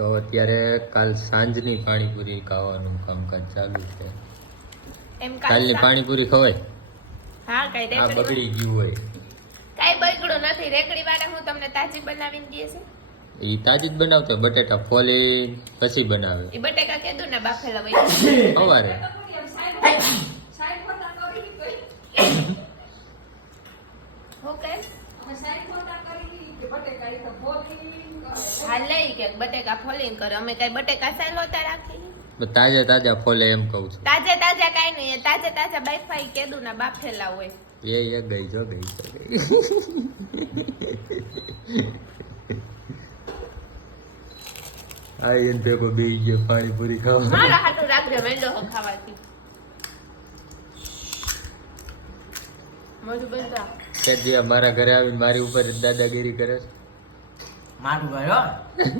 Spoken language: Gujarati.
તો અત્યારે કાલ સાંજની પાણીપુરી ખાવાનું કામકાજ ચાલુ છે. એમ કાલની પાણીપુરી ખવાય? હા, કઈ આ રેકડી બગડી ગયું હોય. કઈ બગડું નથી. રેકડી વાળા હું તમને તાજી બનાવીને દે છે. ઈ તાજી જ બનાવતો હોય, બટેટા ફોલી પછી બનાવે. એ બટેકા કીધું ને બાફેલા હોય. સવારે ઓકે હાલ લઈ કે બટેકા ફોલીને કરે. અમે કઈ બટેકા સાયલોતા રાખી તાજા તાજા ફોલે એમ કહું છું. તાજા તાજા કઈ નહીં. તાજા તાજા બાફાઈ કેદું ના બાફેલા હોય. એ ગઈ જો ગઈ. આ એન ભેગો બેસી ગયો પાણીપુરી ખાવા. મારા હાટું રાખજો મેંડો ખાવાથી. મોઢું બંધ. કે જે મારા ઘરે આવીને મારી ઉપર દાદાગીરી કરે છે. મારું ઘર હો